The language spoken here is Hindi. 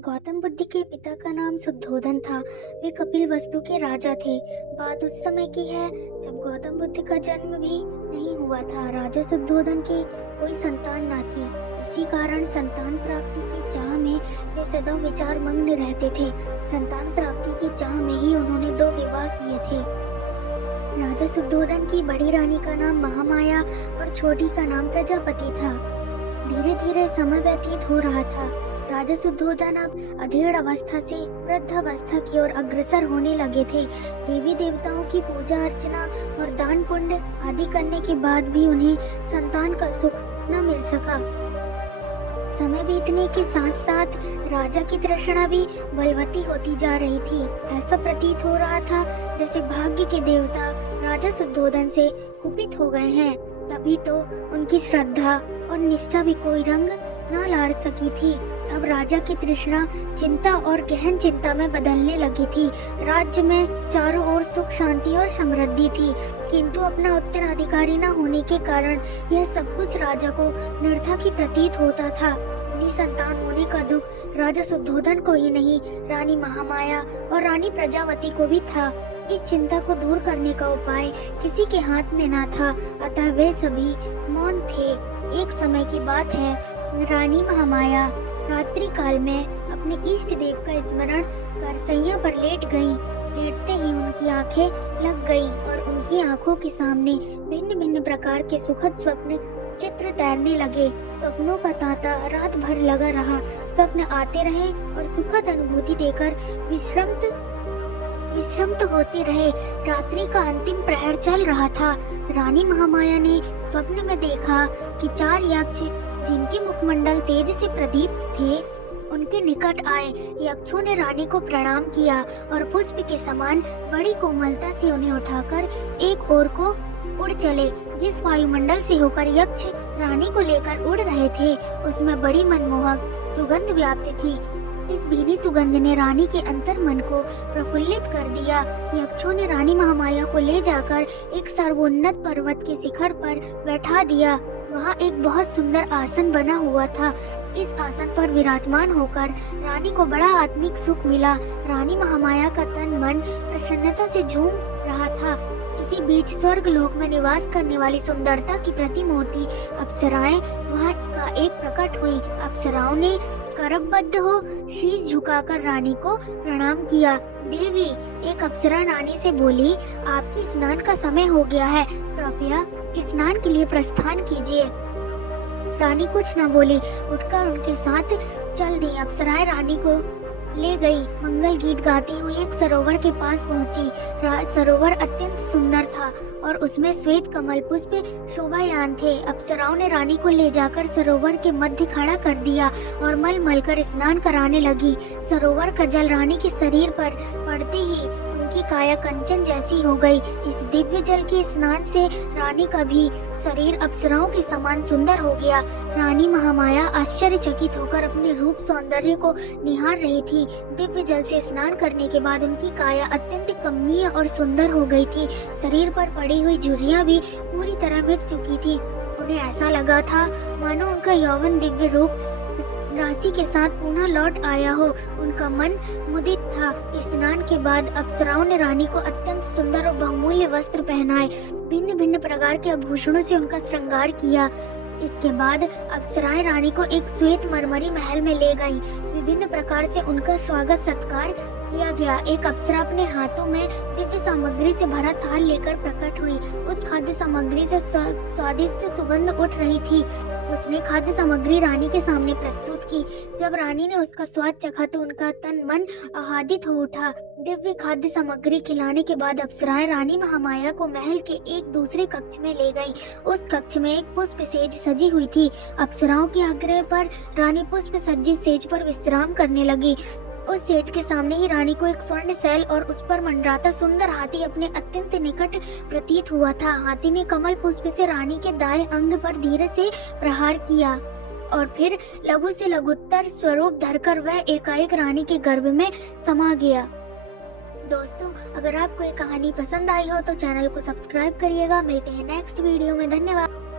गौतम बुद्ध के पिता का नाम शुद्धोधन था। वे कपिलवस्तु के राजा थे। बात उस समय की है जब गौतम बुद्ध का जन्म भी नहीं हुआ था। राजा शुद्धोधन की कोई संतान न थी। इसी कारण संतान प्राप्ति की चाह में वे सदा विचार मग्न रहते थे। संतान प्राप्ति की चाह में ही उन्होंने 2 विवाह किए थे। राजा शुद्धोधन की बड़ी रानी का नाम महामाया और छोटी का नाम प्रजापति था। धीरे धीरे समय व्यतीत हो रहा था। राजा शुद्धोधन अब अधेड़ अवस्था से वृद्ध अवस्था की ओर अग्रसर होने लगे थे। देवी देवताओं की पूजा अर्चना और दान पुण्य आदि करने के बाद भी उन्हें संतान का सुख न मिल सका। समय बीतने के साथ साथ राजा की तृष्णा भी बलवती होती जा रही थी। ऐसा प्रतीत हो रहा था जैसे भाग्य के देवता राजा शुद्धोधन से कुपित हो गए हैं। तभी तो उनकी श्रद्धा और निष्ठा भी कोई रंग न ला सकी थी। अब राजा की तृष्णा चिंता और गहन चिंता में बदलने लगी थी। राज्य में चारों ओर सुख शांति और समृद्धि थी, किंतु अपना उत्तराधिकारी न होने के कारण यह सब कुछ राजा को निर्थक ही प्रतीत होता था। निसंतान होने का दुख राजा शुद्धोधन को ही नहीं, रानी महामाया और रानी प्रजावती को भी था। इस चिंता को दूर करने का उपाय किसी के हाथ में न था, अतः वे सभी मौन थे। एक समय की बात है, रानी महामाया रात्रि काल में अपने इष्ट देव का स्मरण कर सैया पर लेट गईं। लेटते ही उनकी आंखें लग गईं और उनकी आंखों के सामने भिन्न भिन्न प्रकार के सुखद स्वप्न चित्र तैरने लगे। स्वप्नों का तांता रात भर लगा रहा। स्वप्न आते रहे और सुखद अनुभूति देकर विश्रांत होते रहे। रात्रि का अंतिम प्रहर चल रहा था। रानी महामाया ने स्वप्न में देखा कि 4 यक्ष जिनके मुखमंडल तेज से प्रदीप्त थे उनके निकट आए। यक्षों ने रानी को प्रणाम किया और पुष्प के समान बड़ी कोमलता से उन्हें उठाकर एक ओर को उड़ चले। जिस वायुमंडल से होकर यक्ष रानी को लेकर उड़ रहे थे उसमें बड़ी मनमोहक सुगंध व्याप्त थी। इस भीनी सुगंध ने रानी के अंतर मन को प्रफुल्लित कर दिया। यक्षों ने रानी महामाया को ले जाकर एक सर्वोन्नत पर्वत के शिखर पर बैठा दिया। वहाँ एक बहुत सुंदर आसन बना हुआ था। इस आसन पर विराजमान होकर रानी को बड़ा आत्मिक सुख मिला। रानी महामाया का तन मन प्रसन्नता से झूम रहा था। इसी बीच स्वर्ग लोक में निवास करने वाली सुंदरता की प्रतिमूर्ति अप्सराएं वहाँ का एक प्रकट हुई। अप्सराओं ने करबद्ध हो शीश झुकाकर रानी को प्रणाम किया। देवी, एक अप्सरा रानी से बोली, आपकी स्नान का समय हो गया है, कृपया स्नान के लिए प्रस्थान कीजिए। रानी कुछ न बोली, उठकर उनके साथ चल दी। अप्सराएं रानी को ले गई। मंगल गीत गाती हुई एक सरोवर के पास पहुंची। सरोवर अत्यंत सुंदर था और उसमें श्वेत कमल पुष्प शोभायान थे। अप्सराओं ने रानी को ले जाकर सरोवर के मध्य खड़ा कर दिया और मल मल कर स्नान कराने लगी। सरोवर का जल रानी के शरीर पर पड़ते ही उनकी काया कंचन जैसी हो गई। इस दिव्य जल के स्नान से रानी का भी शरीर अप्सराओं के समान सुंदर हो गया। रानी महामाया आश्चर्यचकित होकर अपने रूप सौंदर्य को निहार रही थी। दिव्य जल से स्नान करने के बाद उनकी काया अत्यंत कमनीय और सुंदर हो गई थी। शरीर पर पड़ी हुई झुर्रियां भी पूरी तरह मिट चुकी थी। उन्हें ऐसा लगा था मानो उनका यौवन दिव्य रूप राशि के साथ पुनः लौट आया हो। उनका मन मुदित था। स्नान के बाद अप्सराओं ने रानी को अत्यंत सुंदर और बहुमूल्य वस्त्र पहनाए। भिन्न भिन्न प्रकार के आभूषणों से उनका श्रृंगार किया। इसके बाद अप्सराएं रानी को एक श्वेत मरमरी महल में ले गईं। विभिन्न प्रकार से उनका स्वागत सत्कार किया गया। एक अप्सरा अपने हाथों में दिव्य सामग्री से भरा थाल लेकर प्रकट हुई। उस खाद्य सामग्री से स्वादिष्ट सुगंध उठ रही थी। उसने खाद्य सामग्री रानी के सामने प्रस्तुत की। जब रानी ने उसका स्वाद चखा तो उनका तन मन आह्लादित हो उठा। दिव्य खाद्य सामग्री खिलाने के बाद अप्सराएं रानी महामाया को महल के एक दूसरे कक्ष में ले गईं। उस कक्ष में एक पुष्प सेज सजी हुई थी। अप्सराओं के आग्रह पर रानी पुष्प सज्जित सेज पर विश्राम करने लगी। उस सेज के सामने ही रानी को एक स्वर्ण शैल और उस पर मंडराता सुंदर हाथी अपने अत्यंत निकट प्रतीत हुआ था। हाथी ने कमल पुष्प से रानी के दाएं अंग पर धीरे से प्रहार किया और फिर लघु से लघुत्तर स्वरूप धरकर वह एकाएक रानी के गर्भ में समा गया। दोस्तों, अगर आपको ये कहानी पसंद आई हो तो चैनल को सब्सक्राइब करिएगा। मिलते हैं नेक्स्ट वीडियो में। धन्यवाद।